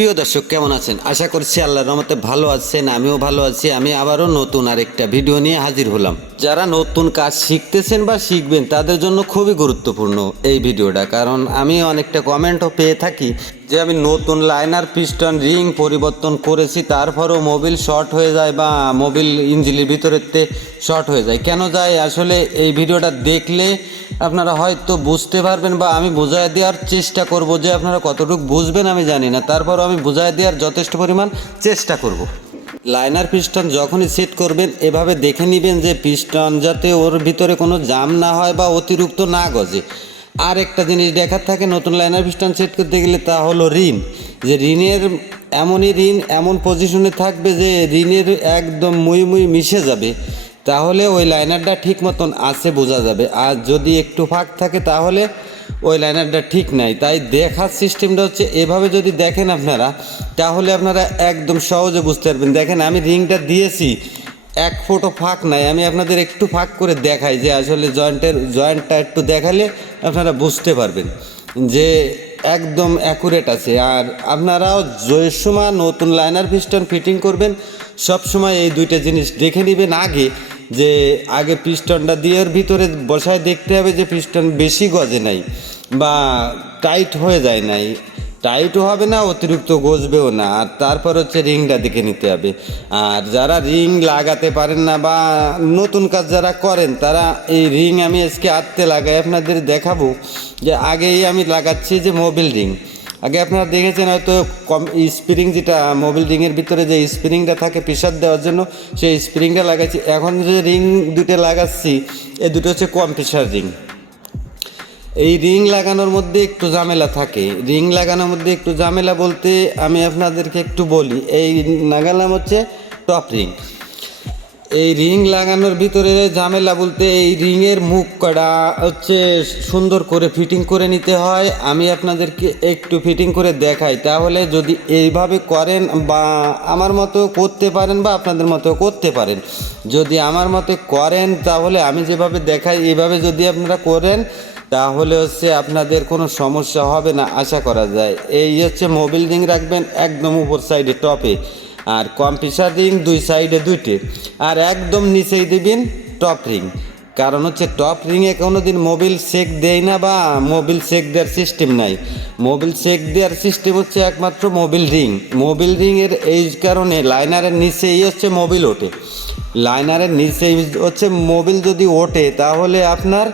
প্রিয় দর্শক, কেমন আছেন? আশা করছি আল্লাহর রহমতে ভালো আছেন, আমিও ভালো আছি, আমি আবারও নতুন আরেকটা ভিডিও নিয়ে হাজির হলাম। যারা নতুন কাজ শিখতেছেন বা শিখবেন, তাদের জন্য খুবই গুরুত্বপূর্ণ এই ভিডিওটা, কারণ আমি অনেকটা কমেন্টও পেয়ে থাকি। যে আমি নতুন লাইনার পিস্টন রিং পরিবর্তন করেছি, তারপরেও মোবিল শর্ট হয়ে যায় বা মোবিল ইঞ্জিনের ভিতরেতে শর্ট হয়ে যায়। কেন যায়? আসলে এই ভিডিওটা দেখলে আপনারা হয়তো বুঝতে পারবেন বা আমি বোঝায় দেওয়ার চেষ্টা করব যে আপনারা কতটুকু বুঝবেন আমি জানি না। তারপরও আমি বোঝায় দেওয়ার যথেষ্ট পরিমাণ চেষ্টা করব। লাইনার পিস্টন যখনই সেট করবেন, এভাবে দেখে নেবেন যে পিস্টন যাতে ওর ভিতরে কোনো জাম না হয় বা অতিরিক্ত না গজে। আর একটা জিনিস দেখার থাকে, নতুন লাইনার পিস্টন সেট করতে গেলে তা হলো ঋণ। যে ঋণের এমনই ঋণ এমন পজিশনে থাকবে যে ঋণের একদম মুই মুই মিশে যাবে। তাহলে ওই লাইনারটা ঠিক মতন আছে বোঝা যাবে। আর যদি একটু ফাঁক থাকে তাহলে ওই লাইনারটা ঠিক নাই। তাই দেখার সিস্টেমটা হচ্ছে এভাবে যদি দেখেন আপনারা, তাহলে আপনারা একদম সহজে বুঝতে পারবেন। দেখেন আমি রিংটা দিয়েছি এক ফুটও ফাঁক নাই। আমি আপনাদের একটু ফাঁক করে দেখাই যে আসলে জয়েন্টের জয়েন্টটা একটু দেখালে আপনারা বুঝতে পারবেন যে একদম অ্যাকুরেট আছে। আর আপনারাও যে সময় নতুন লাইনার পিস্টন ফিটিং করবেন, সব সময় এই দুইটা জিনিস দেখে নেবেন আগে যে আগে পিস্টনটা দিয়ে ভিতরে বসায় দেখতে হবে যে পিস্টন বেশি গজে নাই বা টাইট হয়ে যায় নাই। টাইটও হবে না, অতিরিক্ত গজবেও না। আর তারপর হচ্ছে রিংটা দেখে নিতে হবে। আর যারা রিং লাগাতে পারেন না বা নতুন কাজ যারা করেন, তারা এই রিং আমি আজকে আত্মে লাগাই। আপনাদের দেখাবো যে আগেই আমি লাগাচ্ছি যে মোবিল রিং। আগে আপনারা দেখেছেন হয়তো কম স্প্রিং যেটা, মোবিল রিংয়ের ভিতরে যে স্প্রিংটা থাকে প্রেশার দেওয়ার জন্য, সেই স্প্রিংটা লাগাচ্ছি। এখন যে রিং দুটো লাগাচ্ছি, এ দুটো হচ্ছে কম প্রেশার রিং। এই রিং লাগানোর মধ্যে একটু ঝামেলা থাকে। রিং লাগানোর মধ্যে একটু ঝামেলা বলতে আমি আপনাদেরকে একটু বলি, এই লাগালাম হচ্ছে টপ রিং। এই রিং লাগানোর ভিতরে ঝামেলা বলতে এই রিংয়ের মুখ কটা হচ্ছে সুন্দর করে ফিটিং করে নিতে হয়। আমি আপনাদেরকে একটু ফিটিং করে দেখাই, তাহলে যদি এইভাবে করেন বা আমার মতো করতে পারেন বা আপনাদের মতো করতে পারেন। যদি আমার মতো করেন, তাহলে আমি যেভাবে দেখাই, এইভাবে যদি আপনারা করেন তাহলে হচ্ছে আপনাদের কোনো সমস্যা হবে না, আশা করা যায়। এই হচ্ছে মোবিল রিং রাখবেন একদম উপর সাইডে টপে আর কম্পিউটার রিং দুই সাইডে দুইটে। আর একদম নিচেই দিবেন টপ রিং কারণ হচ্ছে টপ রিংয়ে কোনো দিন মোবিল সেক দেয় না বা মোবিল সেক দেওয়ার সিস্টেম নাই। মোবিল সেক দেওয়ার সিস্টেম হচ্ছে একমাত্র মোবিল রিং মোবিল রিংয়ের এই কারণে লাইনারের নিচেই হচ্ছে মোবিল ওঠে। লাইনারের নিচেই হচ্ছে মোবিল যদি ওঠে, তাহলে আপনার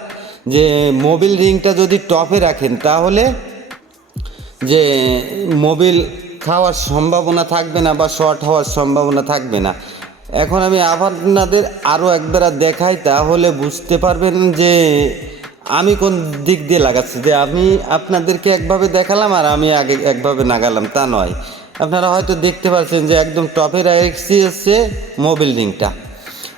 যে মোবিল রিংটা যদি টপে রাখেন, তাহলে যে মোবিল খাওয়ার সম্ভাবনা থাকবে না বা শর্ট হওয়ার সম্ভাবনা থাকবে না। এখন আমি আপনাদের আরও একবার দেখাই, তাহলে বুঝতে পারবেন যে আমি কোন দিক দিয়ে লাগাচ্ছি। যে আমি আপনাদেরকে একভাবে দেখালাম আর আমি আগে একভাবে নাগালাম, তা নয়। আপনারা হয়তো দেখতে পাচ্ছেন যে একদম টপে রাখছি হচ্ছে মোবিল রিংটা।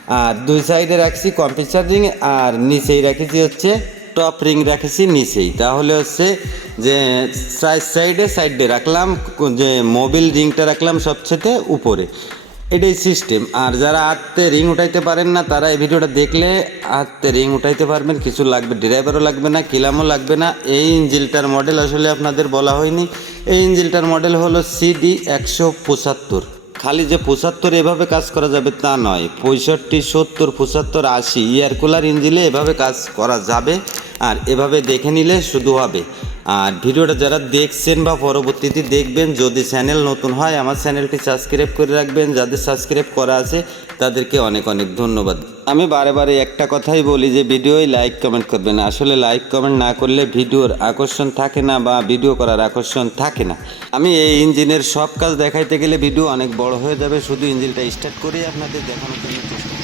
আর দুই সাইডে রাখছি কম্পিউটার রিং আর নিচেই রেখেছি হচ্ছে টপ রিং রেখেছি নিচেই। তাহলে হচ্ছে যে সাইড সাইডে সাইডে রাখলাম, যে মোবিল রিংটা রাখলাম সবচেয়ে উপরে। এটাই সিস্টেম। আর যারা আত্মে রিং উঠাইতে পারেন না, তারা এই ভিডিওটা দেখলে আত্মে রিং উঠাইতে পারবেন। কিছু লাগবে, ড্রাইভারও লাগবে না, কিলামও লাগবে না। এই ইঞ্জিলটার মডেল আসলে আপনাদের বলা হয়নি। এই ইঞ্জিলটার মডেল হলো সিডি একশো পঁচাত্তর। খালি যে পঁচাত্তর এভাবে কাজ করা যাবে তা নয়, পঁয়ষট্টি, সত্তর, পঁচাত্তর, আশি এয়ার কুলার ইঞ্জিলে এভাবে কাজ করা যাবে আর এভাবে দেখে নিলে শুধু হবে। আর ভিডিওটা যারা দেখছেন বা পরবর্তীতে দেখবেন, যদি চ্যানেল নতুন হয়, আমার চ্যানেলটি সাবস্ক্রাইব করে রাখবেন। যাদের সাবস্ক্রাইব করা আছে, তাদেরকে অনেক অনেক ধন্যবাদ। আমি বারে বারে একটা কথাই বলি যে, ভিডিওই লাইক কমেন্ট করবেন। আসলে লাইক কমেন্ট না করলে ভিডিওর আকর্ষণ থাকে না বা ভিডিও করার আকর্ষণ থাকে না। আমি এই ইঞ্জিনের সব কাজ দেখাইতে গেলে ভিডিও অনেক বড় হয়ে যাবে। শুধু ইঞ্জিনটা স্টার্ট করেই আপনাদের দেখানোর জন্য চেষ্টা